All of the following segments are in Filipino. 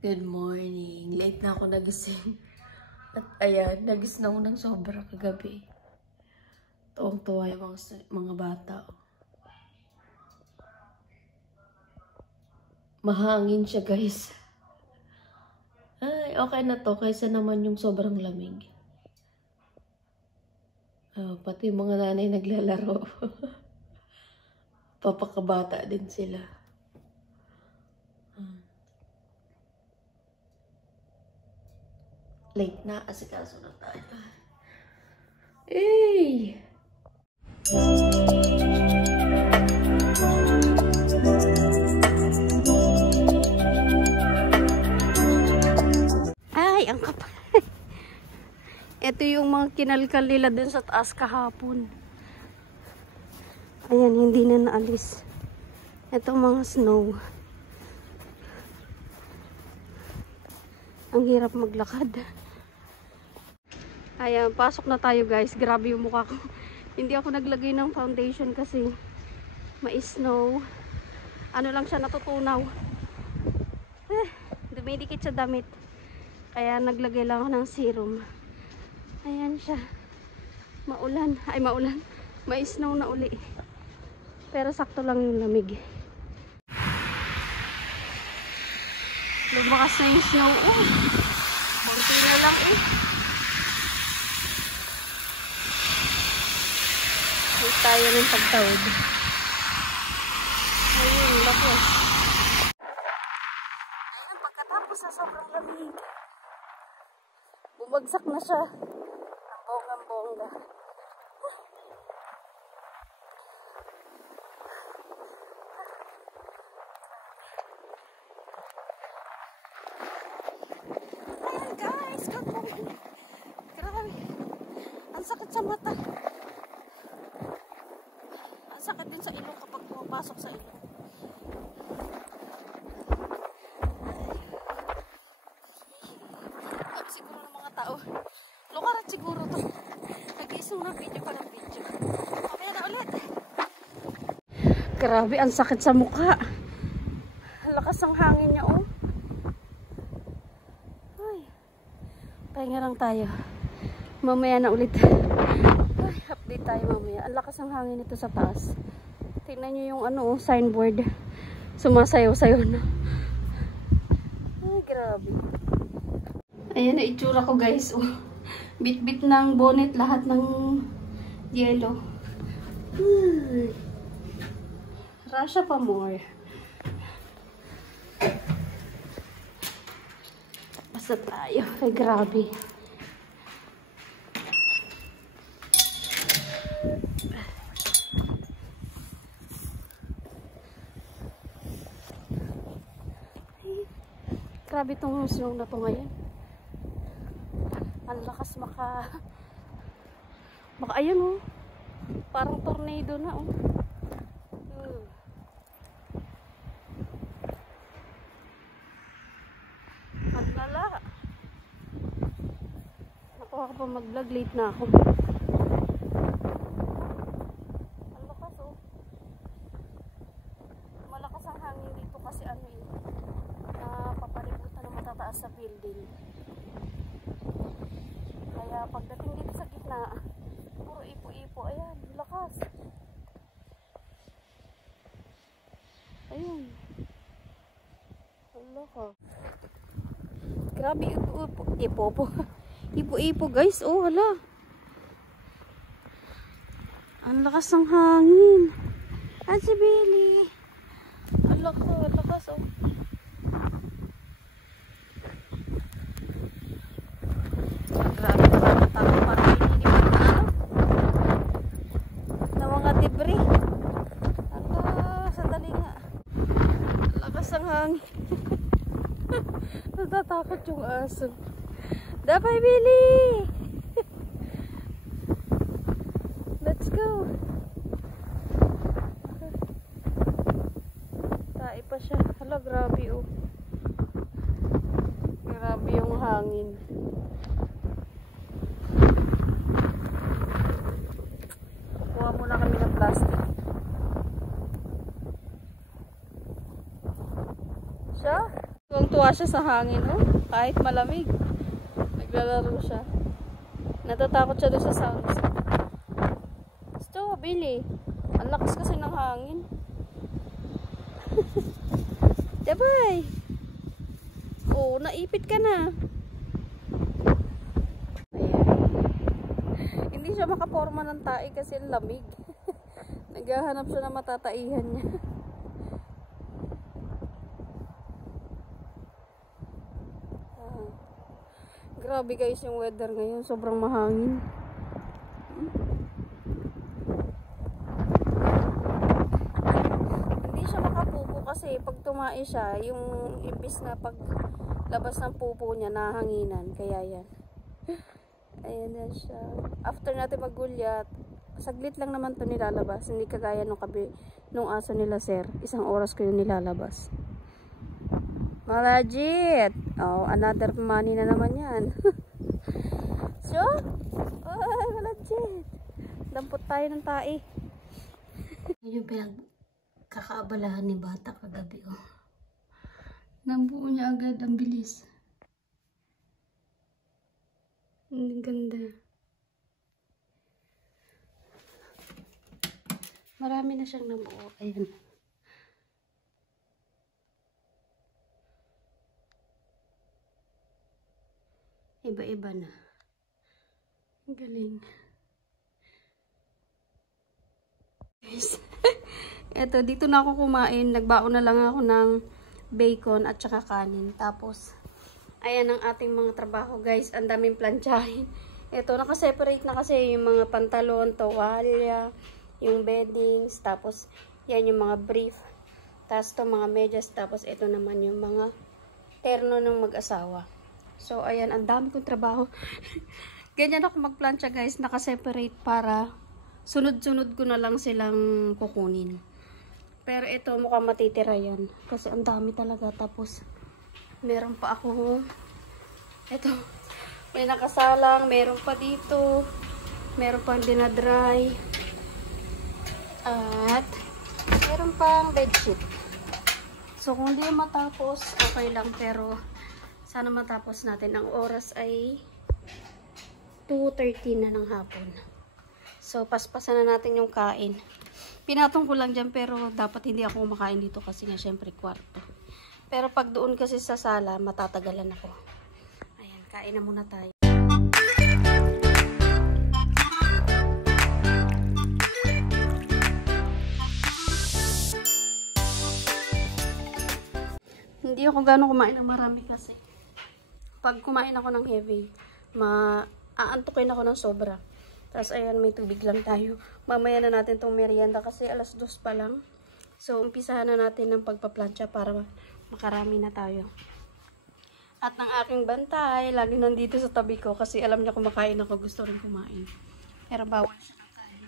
Good morning. Late na ako nagising. At ayan, nagising ako ng sobra kagabi. Tuwang-tuwa yung mga bata. Mahangin siya, guys. Ay, okay na to. Kaysa naman yung sobrang lamig. Pati yung mga nanay naglalaro. Papakabata din sila. Late na, asikaso na tayo. Hey! Ay, ang kapal. Ito yung mga kinalkal nila dun sa taas kahapon. Ayan, hindi na naalis. Ito mga snow. Ang hirap maglakad. Ayan, pasok na tayo guys. Grabe yung mukha ko. Hindi ako naglagay ng foundation kasi ma-snow. Ano lang siya, natutunaw. Dumidikit sa damit. Kaya naglagay lang ako ng serum. Ayan siya. Maulan. Ay, maulan. Ma-snow na uli. Pero sakto lang yung lamig. Lumakas na yung snow. Oh, bunti na lang eh. Wait tayo ng pagtawid. Ayun, bakos. Ayun, pagkatapos na sobrang lamig. Bumagsak na siya. Ang bonggang-bongga. Ayan guys, good morning. Grabe. Ang sakit sa mata. Ang sakit din sa ilong kapag pumapasok sa ilong. Siguro ng mga tao. Lukarat siguro to. Nag-isang na video pa ng video. Mamaya na ulit. Grabe, ang sakit sa mukha. Lakas ang hangin niya, oh. Ay. Pahinga lang tayo. Mamaya na ulit. Ay, update tayo mamaya. Ang lakas ang hangin nito sa taas. Tingnan niyo yung ano, signboard. Sumasayaw-sayaw na. Ay, grabe. Ayan na itsura ko guys. Oh. Bit-bit ng bonnet, lahat ng yellow. Rasha pa more. Basta tayo. Ay, grabe. Grabe itong snow na to ngayon. Ang lakas baka ayun oh. Parang tornado na oh. At lala. Nakuha ko pa mag-vlog, late na ako. Ang lakas oh. Malakas ang hangin dito kasi ano eh. Papalibutan ng matataas sa building. Kaya pagdating dito sa gitna, puro ipo-ipo. Ayan, lakas. Ayun. Hala ka. Grabe, ipo-ipo guys. Oh, hala. Ang lakas ng hangin. At si Billy. Hala ka, lakas oh. Grabe, nakakatakot parang hinihinipan na ano na mga debris. Sandali nga. Lakas ang hangin. Natatakot yung aso. Dapat Billy! Let's go! Tae pa siya. Hala, grabe oh. Grabe yung hangin. Kuha muna kami ng plastic. Siya? Tuwang-tuwa tuwang-tuwa siya sa hangin, oh. Kahit malamig. Naglalaro siya. Natatakot siya doon sa sounds. Gusto, Billy. Ang lakas kasi ng hangin. Dabay. Oh, naipit ka na. Ayan. Hindi siya makaporma ng tae kasi ang lamig. Naghahanap siya na matataihan niya. Grabe guys yung weather ngayon. Sobrang mahangin. Hindi siya makapupo kasi pag tumai siya, yung ibis na pag labas ng pupo niya, nahanginan. Kaya yan. Ayan na siya. After natin magulyat, saglit lang naman to nilalabas. Hindi kagaya nung aso nila sir. 1 oras ko yung nilalabas. Malajit! Oh, another money na naman yan. So, ay, malajit. Dampot tayo ng tae. Yung pinagkakaabalahan ni bata kagabi, oh. Nabuo niya agad, ang bilis. Ang ganda. Marami na siyang nabuo. Ayan. Iba-iba na. Ang galing. Guys, eto, dito na ako kumain. Nagbaon na lang ako ng bacon at saka kanin. Tapos, ayan ang ating mga trabaho, guys. Ang daming plantsahin. Eto, nakaseparate na kasi yung mga pantalon, towalya, yung beddings. Tapos, yan yung mga brief. Tapos, to mga medyas. Tapos, ito naman yung mga terno ng mag-asawa. So, ayan, ang dami kong trabaho. Ganyan ako magplancha, guys. Nakaseparate para sunod-sunod ko na lang silang kukunin. Pero ito, mukhang matitira yan. Kasi ang dami talaga. Tapos, meron pa ako. Ito, may nakasalang. Meron pa dito. Meron pang dinadry. At, meron pang bedsheet. So, kung hindi matapos, okay lang. Pero, sana matapos natin. Ang oras ay 2:13 na ng hapon. So, paspasan na natin yung kain. Pinatong ko lang dyan, pero dapat hindi ako kumakain dito kasi nga syempre kwarto. Pero pag doon kasi sa sala, matatagalan ako. Ayan, kain na muna tayo. Hindi ako gano'ng kumain ng marami kasi. Pag kumain ako ng heavy, aantukin ako ng sobra. Tapos ayan, may tubig lang tayo. Mamaya na natin itong merienda kasi 2:00 pa lang. So, umpisahan na natin ng pagpaplantsa para makarami na tayo. At ng aking bantay, lagi nandito sa tabi ko kasi alam niya kumakain ako, gusto rin kumain. Pero bawal siya ng kain.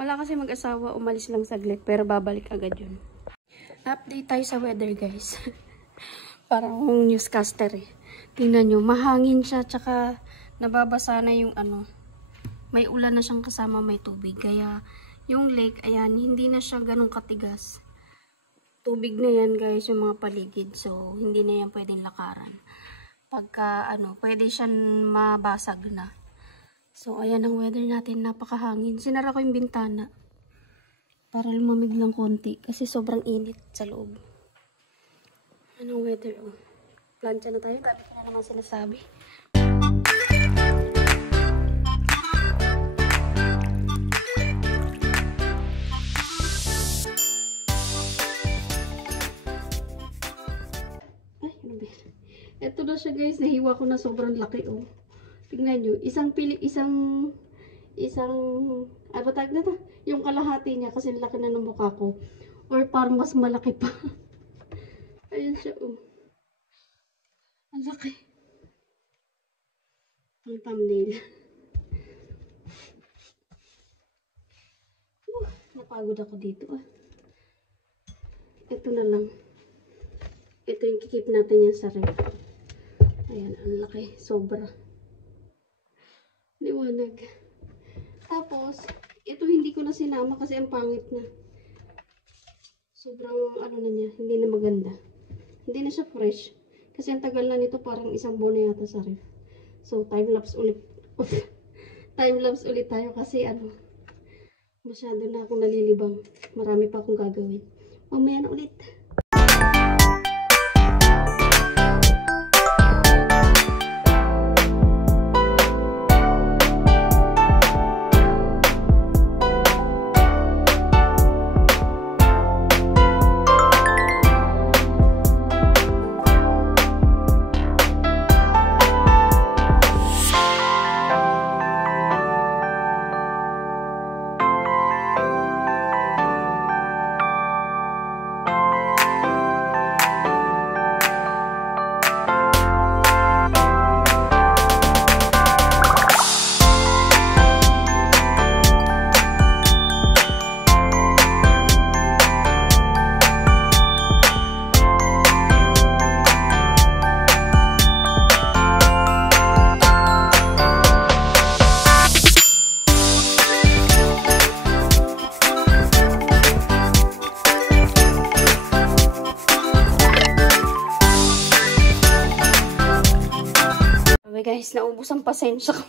Wala kasi mag-asawa, umalis lang saglit, pero babalik agad yun. Update tayo sa weather, guys. Parang newscaster eh. Tingnan nyo, mahangin siya, tsaka nababasa na yung may ulan na siyang kasama, may tubig. Kaya yung lake, ayan, hindi na siya ganun katigas. Tubig na yan, guys, yung mga paligid. So, hindi na yan pwedeng lakaran. Pagka, pwede siyang mabasag na. So, ayan ang weather natin, napakahangin. Sinara ko yung bintana para lumamig lang konti kasi sobrang init sa loob. Anong weather, oh. Plancha na tayo. Dami ko na naman sinasabi. Ay, ano ba? Ito na siya, guys. Nahiwa ko na sobrang laki, oh. Tingnan nyo. Isang, ano tag na to? Yung kalahati niya kasi laki na ng mukha ko. Or parang mas malaki pa. Ayan siya, oh. Ang laki. Ang thumbnail. Napagod ako dito, ah. Ito na lang. Ito yung kikip natin yan sa ref. Ayan, ang laki. Sobra. Liwanag. Tapos, ito hindi ko na sinama kasi ang pangit na. Sobrang na niya. Hindi na maganda. Hindi na siya fresh. Kasi ang tagal na nito, parang isang buwan na yata sa ref. So, time-lapse ulit. Time-lapse ulit tayo kasi ano, masyado na akong nalilibang. Marami pa akong gagawin. Mamaya na ulit. Guys, naubos ang pasensya ko.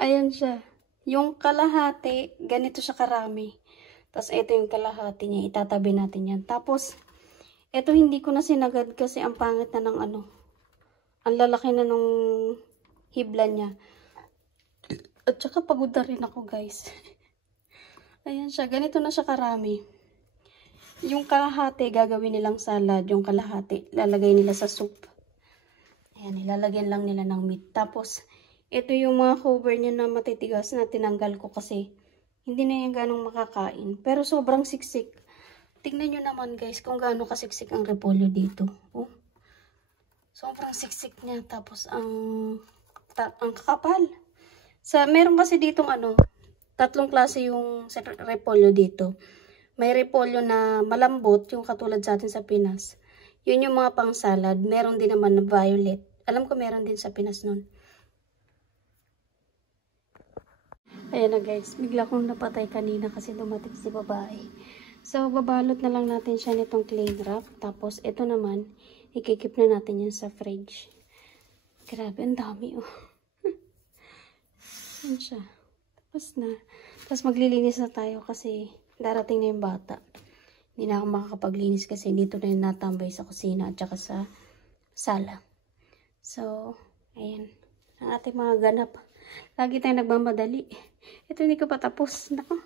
Ayan siya. Yung kalahati, ganito siya karami. Tapos, ito yung kalahati niya. Itatabi natin yan. Tapos, ito hindi ko na sinagad kasi ang pangit na ng ano. Ang lalaki na nung hibla niya. At saka pagod na rin ako, guys. Ayan siya. Ganito na siya karami. Yung kalahati, gagawin nilang salad. Yung kalahati, lalagay nila sa soup. Ayan, ilalagyan lang nila ng meat. Tapos, ito yung mga cover niya na matitigas na tinanggal ko kasi hindi na yan ganong makakain. Pero sobrang siksik. Tingnan nyo naman guys kung gaano kasiksik ang repolyo dito. Oh. Sobrang siksik niya. Tapos, ang kakapal. Meron kasi ditong ano, tatlong klase yung repolyo dito. May repolyo na malambot, yung katulad sa atin sa Pinas. Yun yung mga pang salad. Meron din naman na violet. Alam ko meron din sa Pinas nun. Ayan na guys. Bigla kong napatay kanina kasi dumating si babae. So, babalot na lang natin siya nitong cling wrap. Tapos, ito naman, ikikip na natin yan sa fridge. Grabe, ang dami oh. Ayan siya. Tapos na. Tapos, maglilinis na tayo kasi darating na yung bata. Hindi na ako makakapaglinis kasi dito na yung natambay sa kusina at saka sa sala. So, ayan. Ang ating mga ganap. Lagi tayong nagmamadali. Ito hindi ko pa tapos. Nako.